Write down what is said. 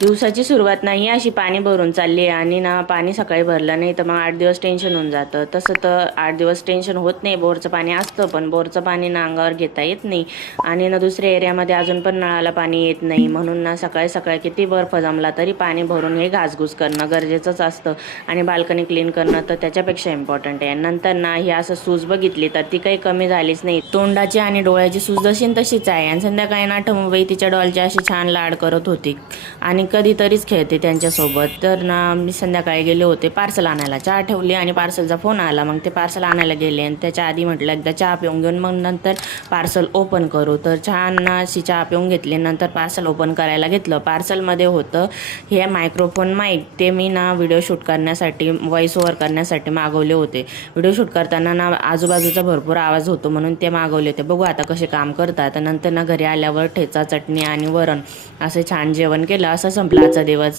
दिवसाची सुरुवात नाही अशी पाणी भरून चालली आहे आणि ना पाणी सकाळी भरलं नाही तर मग 8 दिवस टेन्शन होऊन जातं। तसं तर 8 दिवस टेन्शन होत नाही, बोरचं पाणी असतं पण बोरचं पाणी ना अंगावर घेता येत नाही आणि ना दुसऱ्या एरियामध्ये अजून पण नळाला पाणी येत नाही, म्हणून ना सकाळी सकाळी किती बर्फ जमला तरी पाणी भरून हे घासघूस करणं गरजेचंच असतं आणि बाल्कनी क्लीन करणं तर त्याच्यापेक्षा इम्पॉर्टंट आहे। नंतर ना ही असं सूज बघितली तर ती काही कमी झालीच नाही, तोंडाची आणि डोळ्याची सूज जशी तशीच आहे। आणि संध्याकाळी ना ठमूबाई तिच्या डॉलची अशी छान लाड करत होती आणि कधीतरीच खेळते त्यांच्यासोबत। तर ना मी संध्याकाळी गेले होते पार्सल आणायला, चहा ठेवली आणि पार्सलचा फोन आला, मग ते पार्सल आणायला गेले आणि त्याच्या आधी म्हटलं एकदा चहा पिऊन घेऊन मग नंतर पार्सल ओपन करू। तर छान ना अशी चहा पिऊन घेतली, नंतर पार्सल ओपन करायला घेतलं। पार्सलमध्ये होतं हे मायक्रोफोन माईक, ते मी ना व्हिडिओ शूट करण्यासाठी व्हॉइस ओव्हर करण्यासाठी मागवले होते। व्हिडिओ शूट करताना ना आजूबाजूचा भरपूर आवाज होतो म्हणून ते मागवले होते, बघू आता कसे काम करतात। नंतर ना घरी आल्यावर ठेचा चटणी आणि वरण असे छान जेवण केलं। असं संपला आजचा दिवस।